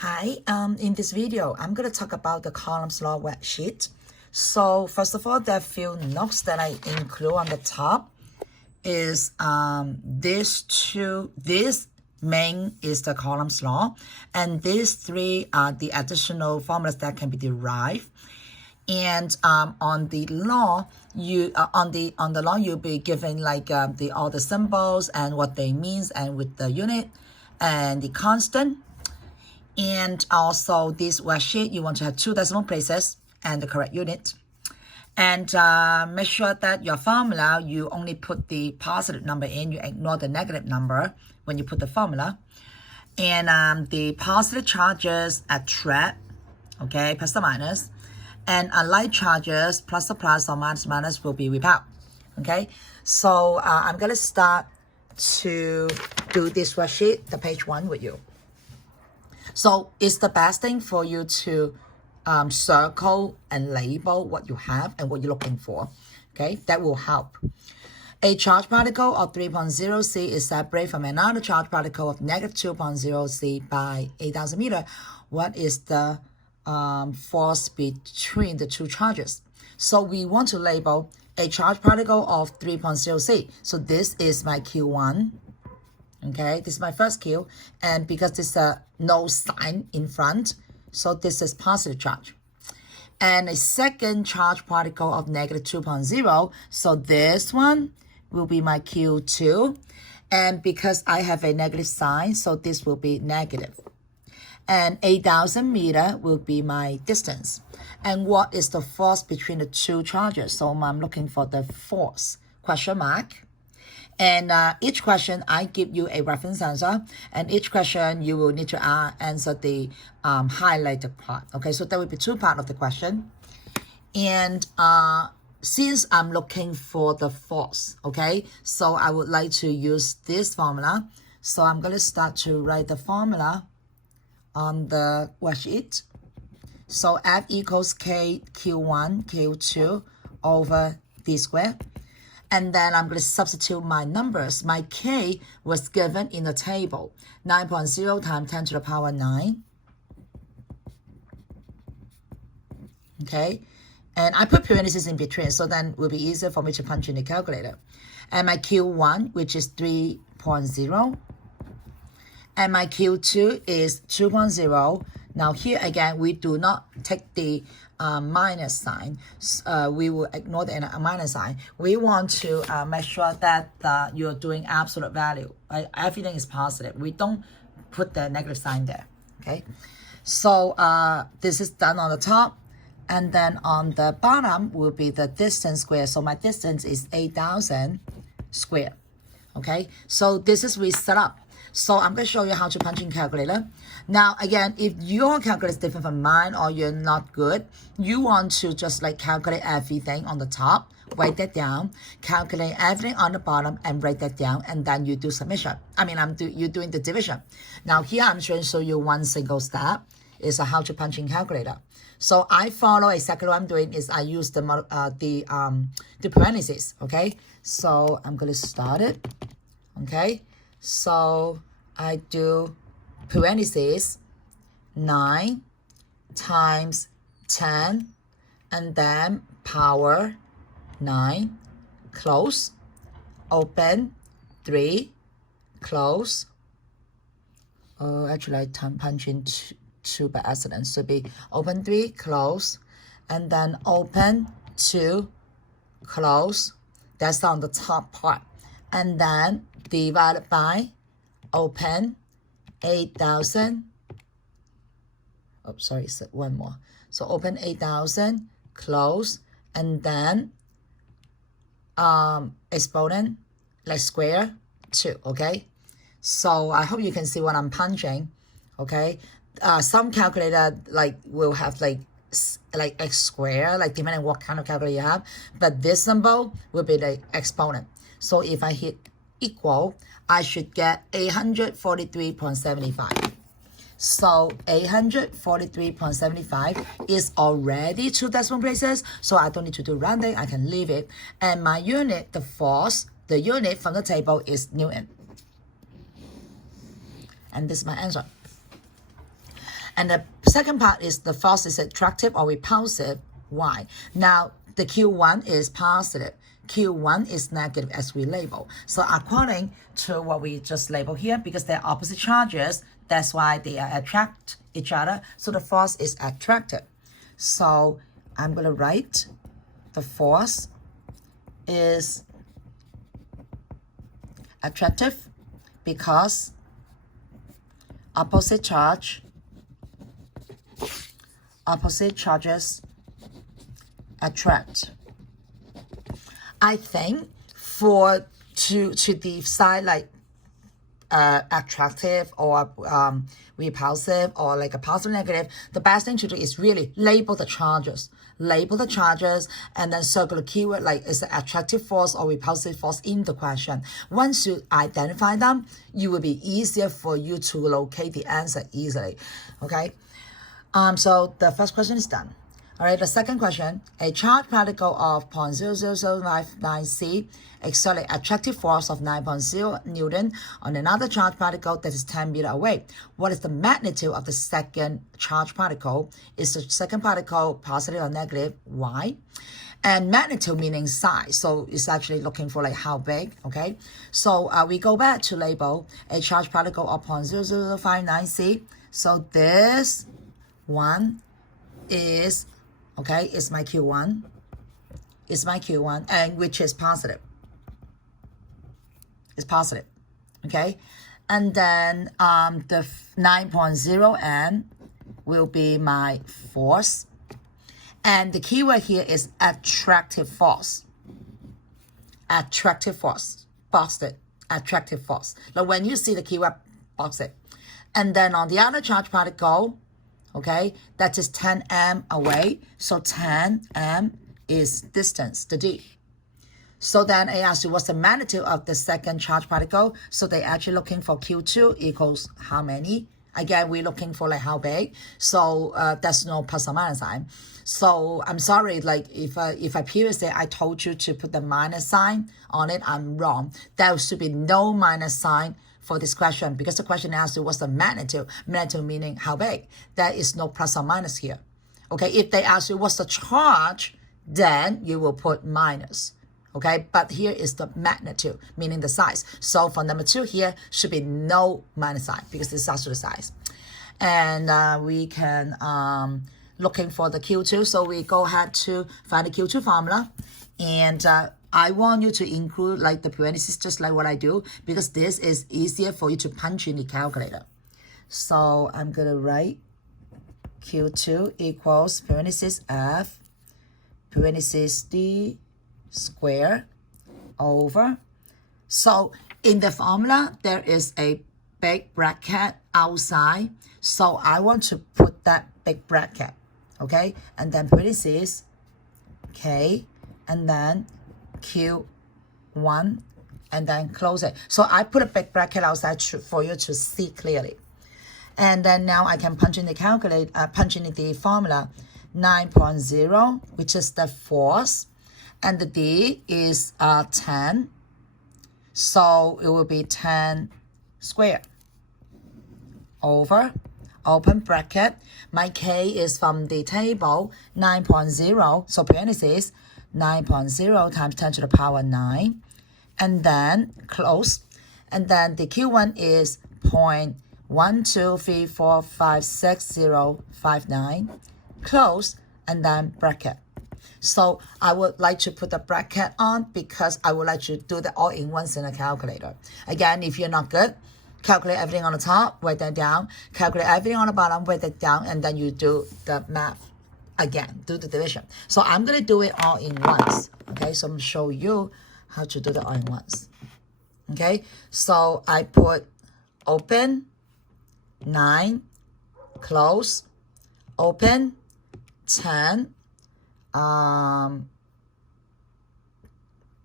Hi, in this video, I'm going to talk about the Coulomb's law worksheet. So first of all, there are a few notes that I include on the top is this main is the Coulomb's law, and these three are the additional formulas that can be derived. And on the law, on the law you'll be given like all the symbols and what they means and with the unit and the constant. And also this worksheet, you want to have 2 decimal places and the correct unit. And make sure that your formula, you only put the positive number in, you ignore the negative number when you put the formula. And the positive charges attract, okay, plus or minus. And unlike charges, plus or plus or minus minus will be repelled, okay? So I'm going to start to do this worksheet, the page 1 with you. So it's the best thing for you to circle and label what you have and what you're looking for, okay? That will help. A charged particle of 3.0 C is separated from another charged particle of negative 2.0 C by 8,000 meters. What is the force between the two charges? So we want to label a charged particle of 3.0 C. So this is my Q1. Okay, this is my first Q, and because there's no sign in front, so this is positive charge. And a second charged particle of negative 2.0, so this one will be my Q2, and because I have a negative sign, so this will be negative. And 8,000 meters will be my distance. And what is the force between the two charges? So I'm looking for the force, question mark. And each question, I give you a reference answer. And each question, you will need to answer the highlighted part. Okay, so there will be 2 parts of the question. And since I'm looking for the force, okay, so I would like to use this formula. So I'm going to start to write the formula on the worksheet. So F equals K Q1 Q2 over D squared. And then I'm going to substitute my numbers. My K was given in the table, 9.0 times 10 to the power 9. Okay, and I put parentheses in between, so then it will be easier for me to punch in the calculator. And my Q1, which is 3.0. And my Q2 is 2.0. Now here again, we do not take the minus sign. We will ignore the minus sign. We want to make sure that you're doing absolute value. Right? Everything is positive. We don't put the negative sign there. Okay. So this is done on the top. And then on the bottom will be the distance squared. So my distance is 8,000 squared. Okay. So this is we set up. So I'm going to show you how to punch in calculator. Now, again, if your calculator is different from mine or you're not good, you want to just like calculate everything on the top, write that down, calculate everything on the bottom and write that down, and then you do submission. I mean, you're doing the division. Now here I'm trying to show you one single step is how to punch in calculator. So I follow exactly what I'm doing is I use the parentheses, okay? So I'm going to start it, okay? So I do parentheses 9 times 10 and then power 9, close, open, 3, close. Oh, actually I punch in 2 by accident. So be open 3, close, and then open 2, close. That's on the top part. And then divided by open 8,000. Oh, sorry, it's one more. So open 8,000, close, and then exponent, like square 2, okay? So I hope you can see what I'm punching, okay? Some calculator like will have like x square, like depending on what kind of calculator you have, but this symbol will be the exponent. So if I hit equal, I should get 843.75. So 843.75 is already 2 decimal places, so I don't need to do rounding, I can leave it. And my unit, the force, the unit from the table is Newton. And this is my answer. And the second part is the force is attractive or repulsive. Why? Now, the Q1 is positive. Q1 is negative as we label. So according to what we just labeled here, because they're opposite charges, that's why they attract each other. So the force is attractive. So I'm going to write the force is attractive because opposite charges attract. I think to decide like attractive or repulsive or like a positive negative, the best thing to do is really label the charges. Label the charges and then circle the keyword like is the attractive force or repulsive force in the question. Once you identify them, it will be easier for you to locate the answer easily. Okay. So the first question is done. All right, the second question, a charged particle of 0.00059 C exerts an attractive force of 9.0 Newton on another charged particle that is 10 meters away. What is the magnitude of the second charged particle? Is the second particle positive or negative? Why? And magnitude meaning size, so it's actually looking for like how big, okay? So we go back to label a charged particle of 0.00059 C. So this one is, okay, it's my Q1. It's my Q1, and which is positive. It's positive, okay? And then the 9.0 N will be my force. And the keyword here is attractive force. Attractive force. Box it. Attractive force. Like when you see the keyword, box it. And then on the other charged particle, okay, that is 10 m away. So 10 m is distance, the d. So then I asked you what's the magnitude of the second charged particle. So they're actually looking for Q2 equals how many? Again, we're looking for like how big. So there's no plus or minus sign. So I'm sorry, like if I previously I told you to put the minus sign on it, I'm wrong. There should be no minus sign for this question because the question asks you what's the magnitude. Magnitude meaning how big. There is no plus or minus here. Okay, if they ask you what's the charge, then you will put minus. Okay, but here is the magnitude, meaning the size. So for number 2 here should be no minus sign because this is also the size. And we can looking for the Q2. So we go ahead to find the Q2 formula. And I want you to include like the parentheses just like what I do because this is easier for you to punch in the calculator. So I'm going to write Q2 equals parentheses F parentheses D square over. So in the formula, there is a big bracket outside. So I want to put that big bracket, okay? And then parentheses K and then Q1 and then close it. So I put a big bracket outside for you to see clearly. And then now I can punch in the punch in the formula 9.0, which is the force. And the D is 10. So it will be 10 squared over, open bracket. My K is from the table, 9.0. So parentheses, 9.0 times 10 to the power 9. And then close. And then the Q1 is 0.123456059. Close, and then bracket. So I would like to put the bracket on because I would like to do the all-in-ones in a calculator. Again, if you're not good, calculate everything on the top, write that down. Calculate everything on the bottom, write that down, and then you do the math again, do the division. So I'm going to do it all in once. Okay, so I'm going to show you how to do the all in once. Okay, so I put open, 9, close, open, 10, to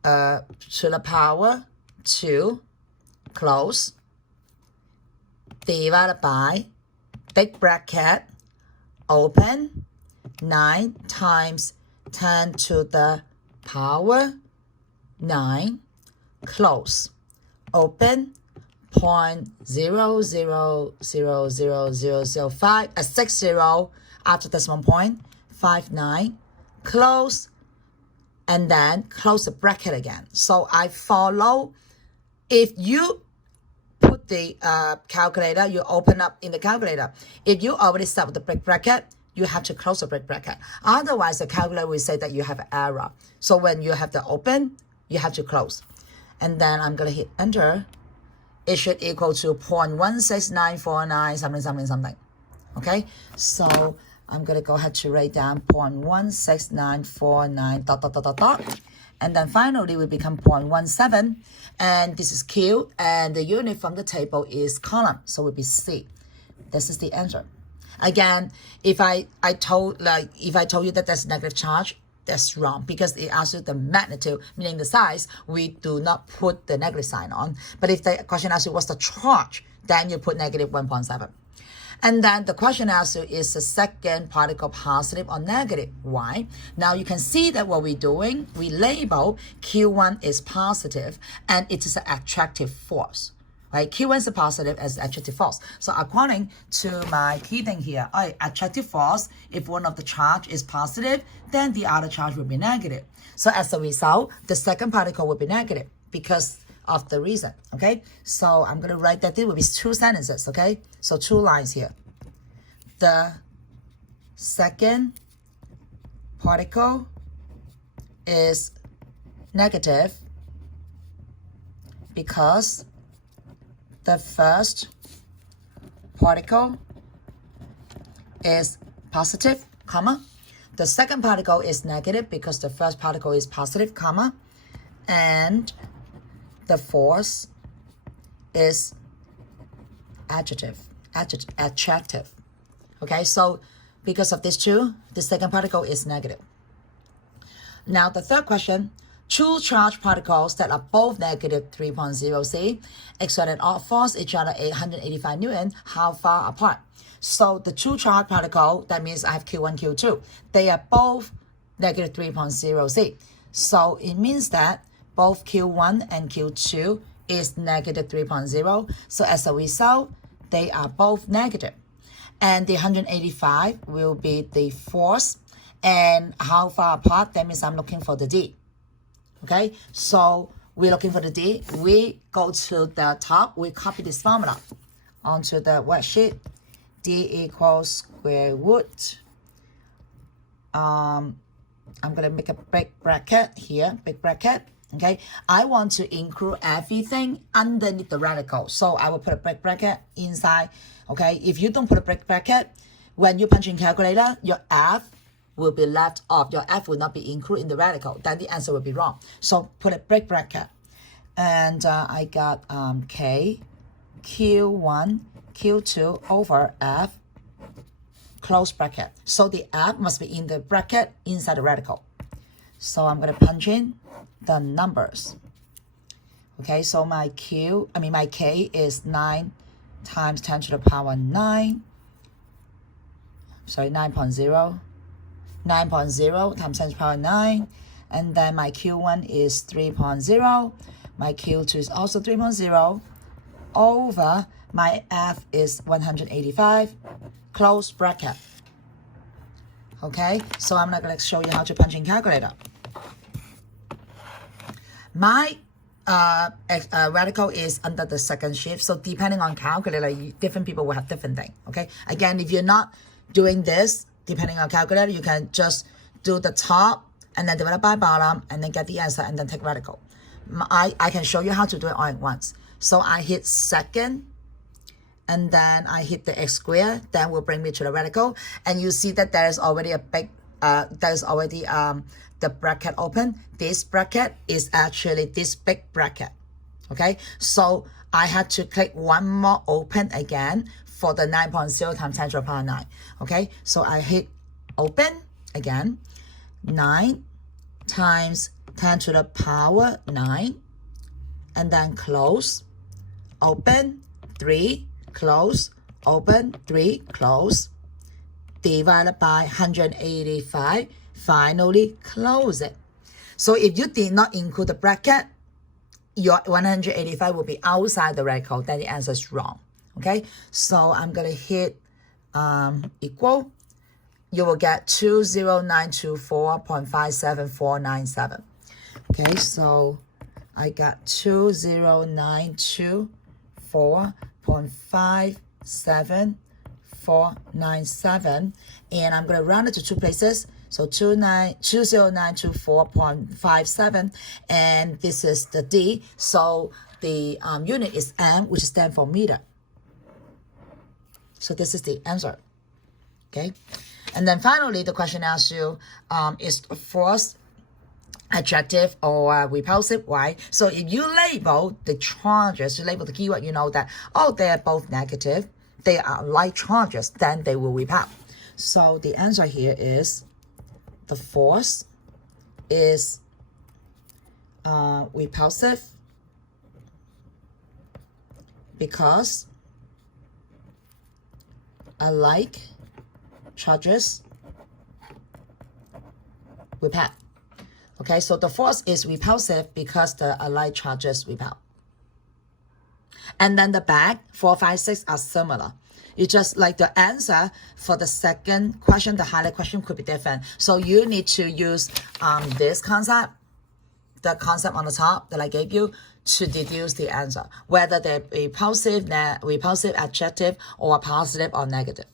the power 2, close, divided by big bracket, open, 9 times 10 to the power 9, close, open, 0.000005 a 60 after decimal point 59 close and then close the bracket again. So I follow. If you put the calculator, you open up in the calculator. If you already start with the break bracket, you have to close the break bracket. Otherwise, the calculator will say that you have an error. So when you have the open, you have to close. And then I'm going to hit enter. It should equal to 0.16949 something. Okay, so I'm going to go ahead to write down 0.16949 ... And then finally we become 0.17, and this is Q, and the unit from the table is Coulomb, so it will be C. This is the answer. Again, if I told you that there's negative charge, that's wrong, because it asks you the magnitude, meaning the size. We do not put the negative sign on. But if the question asks you what's the charge, then you put negative 1.7. And then the question asks you, is the second particle positive or negative? Why? Now you can see that what we're doing, we label Q1 is positive, and it is an attractive force. Right? Q1 is a positive as attractive force. So according to my key thing here, attractive force, if one of the charge is positive, then the other charge will be negative. So as a result, the second particle will be negative because of the reason. Okay, so I'm going to write that there will be two sentences. Okay, so two lines here. The second particle is negative because the first particle is positive, comma. The second particle is negative because the first particle is positive, comma. And the force is attractive. Okay, so because of these two, the second particle is negative. Now the third question, two charged particles that are both negative 3.0 C exerted odd force each other 185 Newton, how far apart? So the two charged particle, that means I have Q1, Q2. They are both negative 3.0 C. So it means that both Q1 and Q2 is negative 3.0. So as a result, they are both negative. And the 185 will be the force. And how far apart? That means I'm looking for the D. Okay, so we're looking for the D. We go to the top. We copy this formula onto the worksheet. D equals square root. I'm going to make a big bracket here, big bracket. Okay, I want to include everything underneath the radical. So I will put a big bracket inside. Okay, if you don't put a big bracket, when you punch in calculator, your F will be left off. Your F will not be included in the radical. Then the answer will be wrong. So put a big bracket. And I got K, Q1, Q2 over F, close bracket. So the F must be in the bracket inside the radical. So I'm going to punch in the numbers. Okay, so my K is 9 times 10 to the power 9. Sorry, 9.0. 9.0 times 10 to the power 9. And then my Q1 is 3.0. My Q2 is also 3.0. Over my F is 185. Close bracket. Okay, so I'm not going to show you how to punch in calculator. My radical is under the second shift. So depending on calculator, different people will have different thing. Okay. Again, if you're not doing this, depending on calculator, you can just do the top and then divide by bottom and then get the answer and then take radical. I can show you how to do it all at once. So I hit second and then I hit the x squared, then will bring me to the radical. And you see that there is already a big, there's already the bracket open. This bracket is actually this big bracket. Okay, so I had to click one more open again for the 9.0 times 10 to the power 9. Okay, so I hit open again. 9 times 10 to the power 9. And then close, open, 3, close, open, 3, close, divided by 185, finally close it. So if you did not include the bracket, your 185 will be outside the radical, then the answer is wrong. Okay, so I'm going to hit equal. You will get 20924.57497. Okay, so I got 20924.57497, and I'm going to round it to two places. So 20924.57, and this is the D. So the unit is M, which stands for meter. So this is the answer. Okay, and then finally, the question asks you, is force attractive or repulsive? Why? So if you label the charges, you label the keyword, you know that, oh, they are both negative, they are like charges, then they will repel. So the answer here is the force is repulsive because alike charges repel. Okay, so the force is repulsive because the alike charges repel. And then the back, 4, 5, 6 are similar. You just like the answer for the second question, the highlight question could be different. So you need to use this concept, the concept on the top that I gave you, to deduce the answer, whether they're repulsive, adjective, or positive or negative.